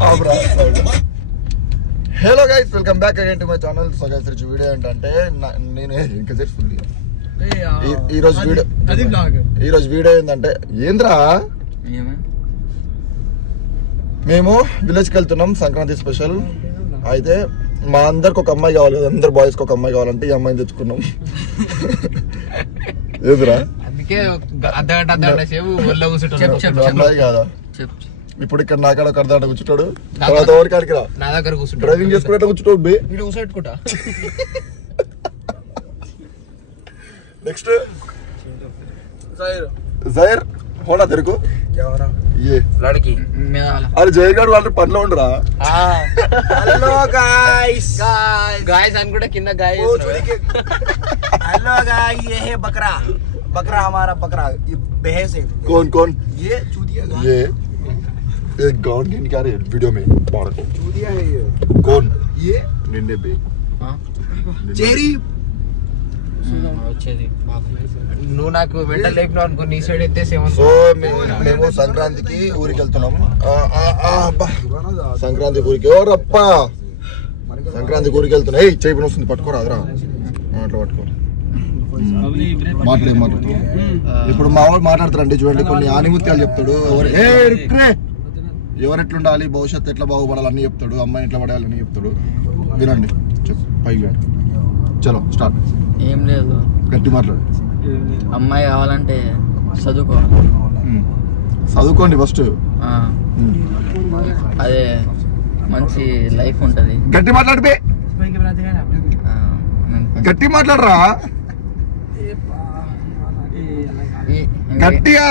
Hello guys, welcome back again to my channel. So guys ఈరోజు video ఏంటంటే నేను ఇంకా ఫుల్ ఈరోజు వీడియో ఏంటంటే ఏంద్రా మేము విలేజ్కి వెళ్తున్నాం సంక్రాంతి స్పెషల్. అయితే మా అందరికి ఒక అమ్మాయి కావాలి కదా, అందరు బాయ్స్కి ఒక అమ్మాయి కావాలంటే ఈ అమ్మాయిని తెచ్చుకున్నాం. ఏదిరా అమ్మాయి కాదా? ఇప్పుడు ఇక్కడ నాకాడ ఒక అర్ధ కూర్చుంటాడు, తర్వాత ఎవరికి కాడికి రా నా దగ్గర కూర్చుంటాడు, డ్రైవింగ్ చేసుకునే కూర్చుంటాడు. బే కూర్చోట్టుకుంటా. నెక్స్ట్ జైర్ హోనా తెరకు లड़की అరే జైర్ గారు వాళ్ళు పనిలో ఉండరా? హలో గాయ్స్ గాయ్స్ అనుకుంటే కింద గాయ్స్. हेलो गाइस, ये है बकरा. बकरा हमारा बकरा ये भैंस है. कौन ये चूतिया गाय. ये एक गाउन के निकाल रहे वीडियो में बाहर को चूतिया है ये. कौन ये निन्ने बे हां चेरी వచ్చేది నువ్వు నాకు వెంట లేపినావు అనుకో, నీ సైడ్ ఎత్తేసేమో. సో మేము సంక్రాంతికి ఊరికి వెళ్తున్నాం. సంక్రాంతి ఊరికి ఓరప్పా సంక్రాంతి ఊరికి వెళ్తున్నా. ఏ చేయి వస్తుంది, పట్టుకోరా అదరా అట్లా పట్టుకో. మాట్లాడుతూ ఇప్పుడు మా వాళ్ళు మాట్లాడతారండి చూడండి, కొన్ని ఆనిముత్యాలు చెప్తాడు. ఎవరు ఎట్లుండాలి, భవిష్యత్తు ఎట్లా బాగుపడాలి అన్ని చెప్తాడు, అమ్మాయిని ఎట్లా పడాలి అని చెప్తాడు. వినండి, చెప్పు పైకి. చలో స్టార్ట్. ఏం లేదు, గట్టి మాట్లాడు. అమ్మాయి కావాలంటే చదువుకోవాలి. చదువుకోండి ఫస్ట్, అదే మంచి లైఫ్ ఉంటది. గట్టి మాట్లాడు బే, గట్టి మాట్లాడరా గట్టిగా.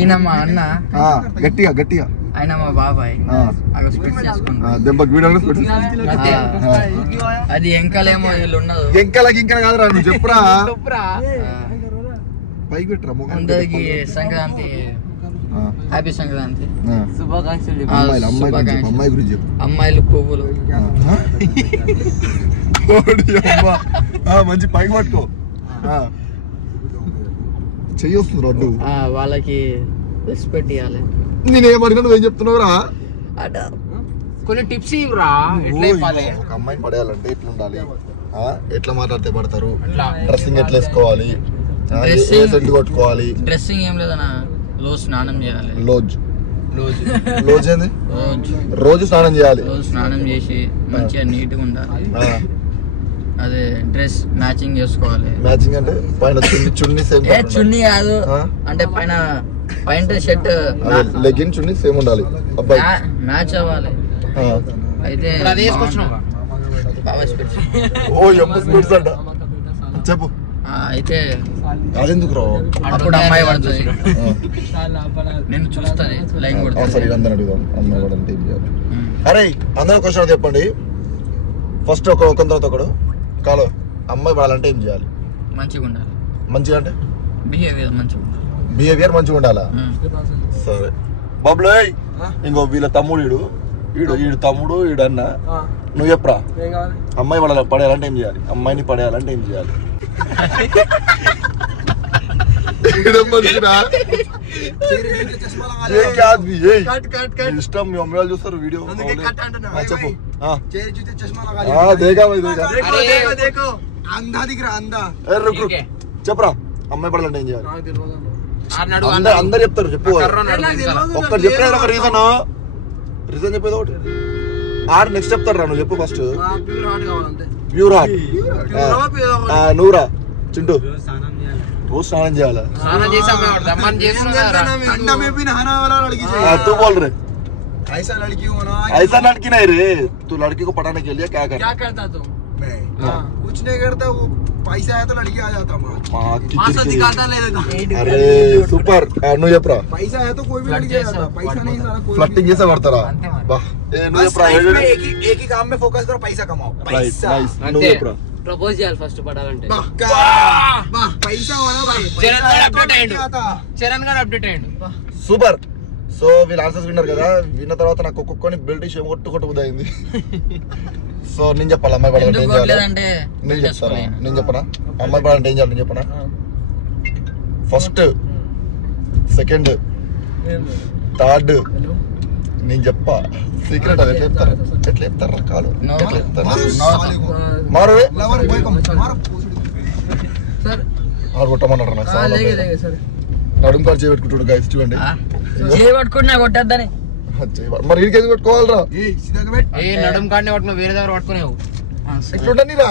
ఈయన మా అన్న, గట్టిగా ఆయన మా బాబాయ్. దెబ్బకి వీడియో అది ఎంకలేమో వీళ్ళు ఉన్నది. ఎంకల గింకల కాదురా, నువ్వు చెప్పురా. పైకి పెట్టరా. అందరికి సంక్రాంతి హ్యాపీ సంక్రాంతి శుభాకాంక్షలు. అమ్మాయి గురించి చెప్పు. అమ్మాయిలు పువ్వులు మంచి పైకి పట్టుకో. చెయ్యి వస్తుంది రోడ్డు. వాళ్ళకి రెస్పెక్ట్ ఇవ్వాలి. నేనేమడినా నువ్వేం చెప్తున్నావురా? కొన్ని టిప్స్ ఇవ్వరా. ఒక అమ్మాయిని పడేయాలంటే ఎట్లా ఉండాలి, ఎట్లా మాట్లాడితే పడతారు, డ్రెస్సింగ్ ఎట్లా వేసుకోవాలి, సెంట్ కొట్టుకోవాలి. డ్రెస్సింగ్ ఏం లేదన్నా, రోజు స్నానం చేయాలి. రోజు ఏంది? రోజు స్నానం చేయాలి. రోజు స్నానం చేసి మంచిగా నీట్ గా ఉండాలి. అదే డ్రెస్ మ్యాచింగ్ చేసుకోవాలి. మ్యాచింగ్ అంటే పైన చున్నీ సేమ్. చున్నీ కాదు, అంటే పైన ప్యాంట్ షర్ట్ లెగ్గిన్ చున్నీ సేమ్ ఉండాలి. అబ్బాయి మ్యాచ్ అవ్వాలి. అయితే చెప్పు. అయితే అదెందుకు రా, అప్పుడు అమ్మాయి పడుతుంది, నేను చూస్తాను లైన్ కొడుతుంది. సరే అందరూ అడుగుదాం, అమ్మాయి పడంటే ఏం చేయాలి? అరే అందరూ క్వశ్చన్ చెప్పండి. ఫస్ట్ ఒక తర్వాత ఒకడు కాలో, అమ్మాయి పడాలంటే ఏం చేయాలి? మంచిగా ఉండాలి. మంచిగా అంటే బిహేవియర్ మంచిగా ఉండాలి. బిహేవియర్ మంచిగా ఉండాలా? సరే బాబులో ఇంకో వీళ్ళ తమ్ముడు ఈడు తమ్ముడు ఈడు అన్న, నువ్వు చెప్పరా. అమ్మాయి పడేయాలంటే ఏం చేయాలి? అమ్మాయిని పడేయాలంటే ఏం చేయాలి? ఇష్టం మీ అమ్మాయి వాళ్ళు చూస్తారు వీడియో. చెప్పు. చెప్పరా, అమ్మాయి పడాలంటే ఏం చేయాలి? అందరు చెప్తారు, చెప్పు. ఒక్కటి చెప్పలేదు ఒక రీజన్ చెప్పేది ఒకటి. నెక్స్ట్ చెప్తారు రా, నువ్వు చెప్పు ఫస్ట్. Pure heart. నువ్వురా చింటూ, రోజు స్నానం చేయాలా? तू बोल रहे ऐसा लड़की हो ना, ऐसा लड़की नहीं रे, तू लड़की को पटाने के लिए क्या करता तू? मैं कुछ नहीं करता, वो पैसा है तो लड़की आ जाता अरे సూపర్. నువ్వు చెప్పరా. पैसा है तो कोई भी लड़की आ जाता, पैसा नहीं सारा कोई. ఫ్లర్టింగ్ చేసే పడతారా? నువ్వు చెప్పరా. एक ही काम में फोकस करो, पैसा कमाओ. पैसा నువ్వు చెప్పరా. ప్రపోజ్ చేయాలి ఫస్ట్ పడాలంటే. पैसा होना भाई. చరణ్ గారు అప్డేట్ అయ్యిండు. సూపర్. సో వీళ్ళు ఆన్సర్స్ విన్నారు కదా, విన్న తర్వాత నాకు ఒక్కొక్కని బెల్ట్ కొట్టు అయింది. సో నేను చెప్పాలి అమ్మాయి పడాలంటే ఏం చేయాలి? నేను చెప్తాను. నేను చెప్పనా అమ్మాయి పడాలంటే ఏం చేయాలి? నేను చెప్పనా. ఫస్ట్, సెకండ్, థర్డ్, నేను చెప్పా సీక్రెట్ అది ఎట్లా చెప్తారా కాలు ఎట్లా చెప్తారు మారు ఆరు కొట్టమన్నారు నాకు నడుము కాలు చేయబెట్టుకుంటాడు గైస్ చూడండి చేయబట్టుకుంటున్నా కొట్టద్దని మరి ఇంకేది పెట్టుకోవాలరా నడుము కాడిని పట్టుకున్నా వేరే దగ్గర పట్టుకునేవు ఎట్లుండీ రా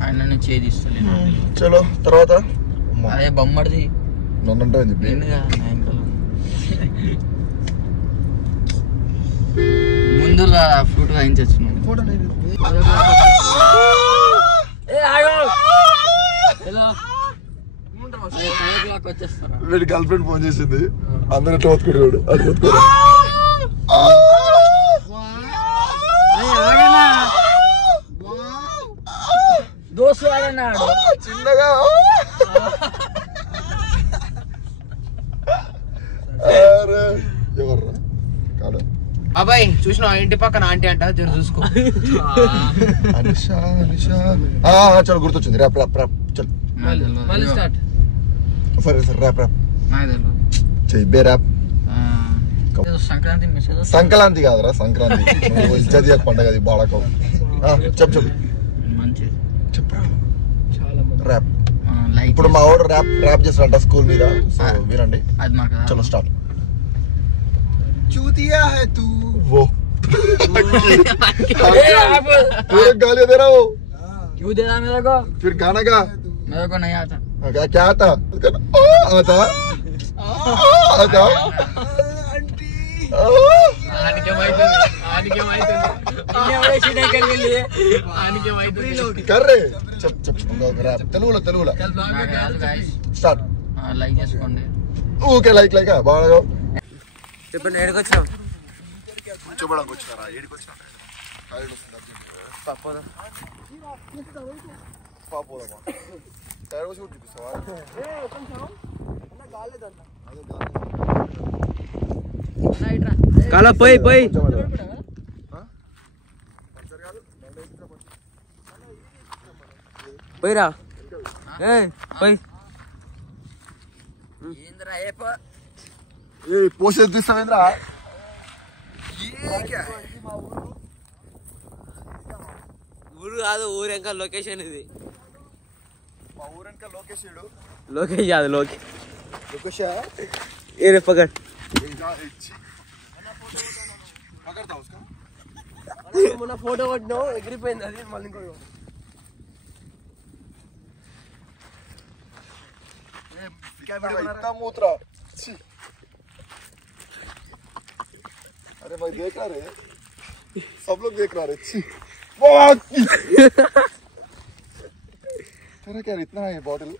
ఆయన చేదిస్తలేదు చలో తర్వాత అదే బొమ్మడిది నన్ను అంటే చెప్పి ముందుగా ఫ్రూట్ వాయించొచ్చు వీడి గర్ల్ ఫ్రెండ్ ఫోన్ చేసింది అందరూ ఎట్లా ఒత్తుకున్నాడు అది ఒత్తుకోడు దోస్తు వాడన్నాడు చిన్నగా ఎవర్రా కాదు అబ్బాయి చూసిన ఇంటి పక్కన ఆంటీ అంట జర చూసుకో అనిషా చలో గుర్తొచ్చింది ర్యాప్ ర్యాప్ ర్యాప్ చల్ సరే సరే ర్యాప్ ర్యాప్ చెయ్యి బే ర్యాప్ సంక్రాంతి కాదురా సంక్రాంతి ఇజ్జత్ పండగ అది బాడకం చెప్పు చెప్పు చెప్పరా ర్యాప్ ఇప్పుడు మా వాడు ర్యాప్ ర్యాప్ చేస్తాడంట స్కూల్ మీద సో వినండి చలో స్టార్ట్ चूतिया है तू वो पूरा गाली दे रहा हो क्यों दे रहा मेरे को फिर गाना गा मेरे को नहीं आता क्या आता आता आता आंटी कर रहे चप चप रैप తెలుగులో స్టార్ట్ లైక్ చేసుకోండి ఓకే లైక్ లైక్ బాగా చెప్పండి ఏడికి వచ్చినాం కూర్చోబడానికి వచ్చినారా ఏడికి వచ్చినా పాపోదమ్మా టైర్ వచ్చి కూడా చూపిస్తావా కాలా పోయి పోయి పోయిరా పోయి పోసేది తీస్తావేంద్రా ఊరు కాదు ఊరెంక లొకేషన్ ఇది మా ఊరెంక లోకేష్ లోకేష్ కాదు లోకేష్ ఏ పకడ్ మొన్న ఫోటో కొట్టినావు ఎగిరిపోయింది అది మళ్ళీ ఇంకో इतना मूत्रा अरे भाई देख रहा रे सब लोग देख रहा रे तेरा क्या इतना है बॉटल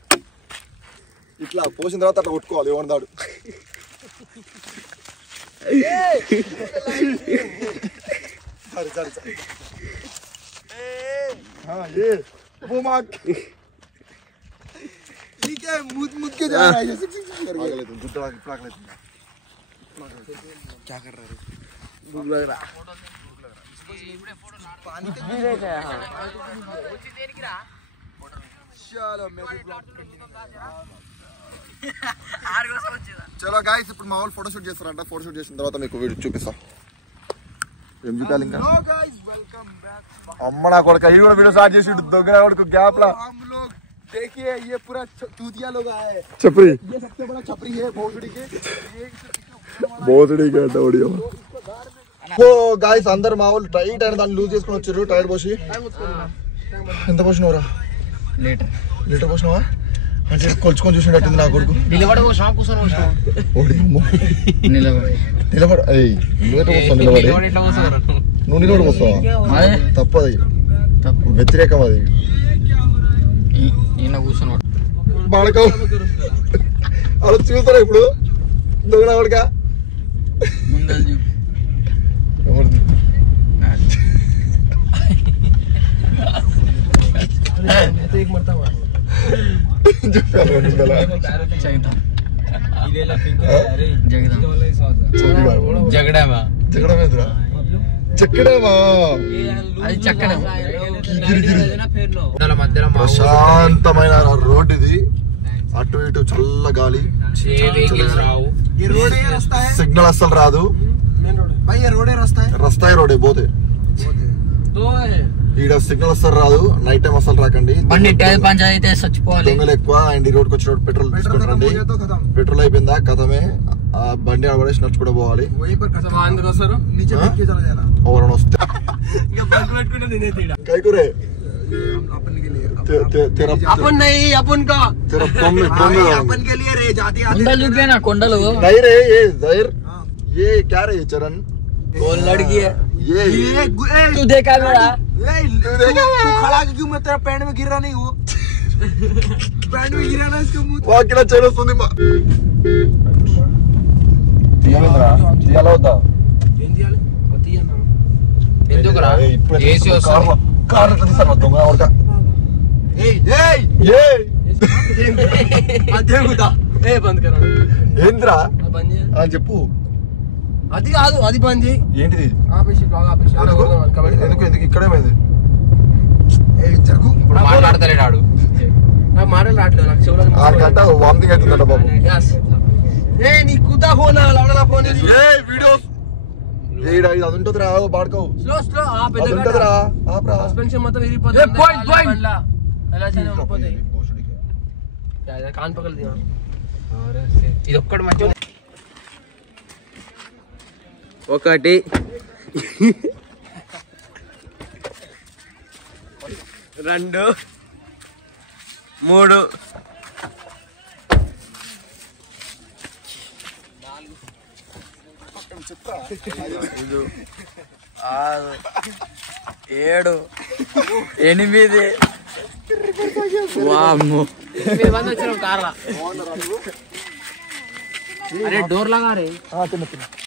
इट्ला పోసిన తర్వాత అట్లా కొట్టుకోవాలి ఏమన్నాడు సరే సరే సరే हां ये वो मार ठीक है मुद के जा रहा है जैसे करके तुम जुटा के प्लाक लेते क्या कर रहा है भूख लग रहा पानी के भी रहता है हां उसी देर की रहा चलो मैं भी ब्लॉग चलो गाइस ఇప్పుడు మా వాళ్ళు ఫోటో షూట్ చేస్తారంట ఫోటో షూట్ చేసిన తర్వాత మీకు వీడియో చూపిస్తా ఏం చూపాలి ఇంకా హలో गाइस వెల్కమ్ బ్యాక్ అమ్మ నా కొడుకు ఈ కూడా వీడియో స్టార్ట్ చేసి దొంగన కొడుకు గ్యాప్ లా हम लोग देखिए ये पूरा चूतिया लोग आए हैं छपरी ये सबसे बड़ा छपरी है भोसड़ी के भोसड़ी का डोडियो ఓ गाइस అందరూ మా వాళ్ళు టైట్ అయిన దాన్ని లూజ్ చేసుకొని వచ్చారు టైర్ పోసి ఎంత పోసినవరా లీటర్ పోసినవా అంటే కొల్చుకొని చూసినట్టుంది నా కొడుకు నిలబడి పోసాం కూర్చొని పోసాం ఓడి అమ్మ నిలబడి ఏయ్ నువ్వు నిలబడి పోస్తావా తప్పది వ్యతిరేకం అది బాడక అలా చూస్తారా ఇప్పుడు దొంగ వాడిగా ప్రశాంతమైన రోడ్ ఇది అటు ఇటు చల్ల గాలి సిగ్నల్ అస్సలు రాదు भाई ये रोड है रास्ता है रोड है बहुत है ఈడ సిగ్నల్ వస్తారు రాదు నైట్ టైం అసలు రాకండి బండి టైర్ పంచర్ అయితే చచ్చిపోవాలి దొంగలు ఎక్కువ అండ్ ఈ రోడ్ వచ్చిన పెట్రోల్ తీసుకుంటారండి పెట్రోల్ అయిపోయిందా కథమే ఆ బండి ఆడబడేసి నడుచుకుంటూ పోవాలి ఎవరైనా వస్తే కైకురే కొండలు ये क्या रहे चरण कौन लड़की है ये तू देखा मेरा तू खड़ा क्यों मैं तेरा पैंट में गिर रहा नहीं हूँ पैंट में गिरा ना इसका मुंह वाकिला चलो सुनी मा తీయాలేరా తీయాలవద్దా ఏం తీయాలి తీయనా ఎందుకురా ఏసీ వస్తుంది కార్ తీసాను దొంగ వరక ఏయ్ ఏయ్ అదేగుదా ఏ బంద్ కరా ఏంద్రా బంద్ చేయి చెప్పు అది కాదు అది బంద్ చేయి ఏంటిది ఆపేసి బ్లాగ్ ఆపేసి ఎందుకు ఇక్కడేమైంది ఏ జరుగు ఇప్పుడు మాట్లాడతలేడు ఆడు నాకు మాటలు రావట్లేదు నాకు చెవులో ఆడికంట వామిటింగ్ అవుతుందట బాబు ఏ నీ కుదా ఫోన్ లవడలా ఫోన్ చేసి ఏ వీడియోస్ ఏడ ఇది అదుంటదిరా బాడుకో స్లో స్లో ఆ పెద్ద అదుంటదిరా ఆప్రా సస్పెన్షన్ మొత్తం విరిగిపోతుంది ఏ పాయింట్ ఎలా చేయాలి ఉండిపోతాయి యాద కాన్ పకల్ దియా ఇది ఒక్కటి మంచి ఒకటి 2 3 5 6 7 8 వామ్మో మీరు బంద్ వచ్చారు కార్లా అరే డోర్ లగా రే తిన్న